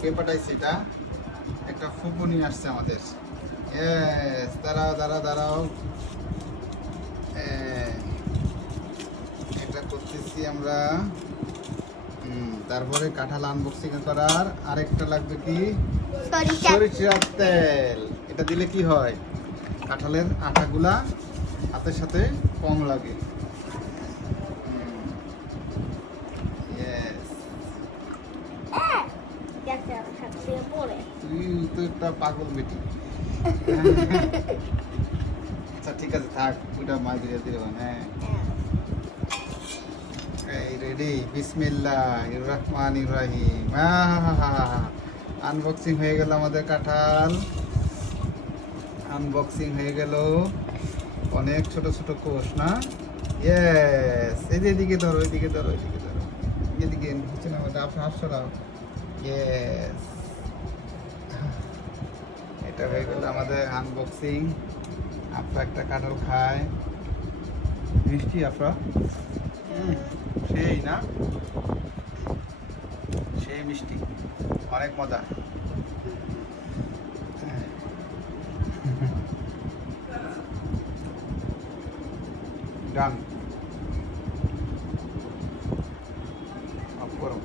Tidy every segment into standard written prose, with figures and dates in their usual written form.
কে পাঠাইছে এটা? একটা ফুপু নিয়ে আসছে আমাদের। ইয়েস, দাঁড়াও দাঁড়াও দাঁড়াও। এটা করতেছি আমরা। তারপরে কাঁঠাল আনবক্সিং করার আরেকটা লাগবে কি? সরিষার তেল। এটা দিলে কি হয়? কাঁঠালের আটাগুলা হাতের সাথে কম লাগে। তুই তো একটা পাগল বেটি। আচ্ছা ঠিক আছে, থাক, ওইটা মা ধীরে ধীরে। হ্যাঁ, এই রেডি। বিসমিল্লাহির রহমানির রহিম। আনবক্সিং হয়ে গেল আমাদের কাঁঠাল। আনবক্সিং হয়ে গেল। অনেক ছোট ছোট কোষ না? ইয়েস, এই যে এদিকে ধরো, এদিকে ধরো, এদিকে ধরো, এদিকে হচ্ছে না, ওটা আপনার হাত সরাও। ইয়েস, এটা হয়ে গেল আমাদের আনবক্সিং। আপনার একটা কাঁঠাল খায়, মিষ্টি আপনার সেই না, সেই মিষ্টি, অনেক মজা। ডান, অফ করো।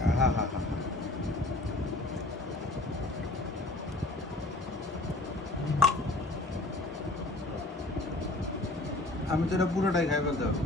হা হা হা, আমি তো এটা পুরোটাই খাই ফেলতে হবে।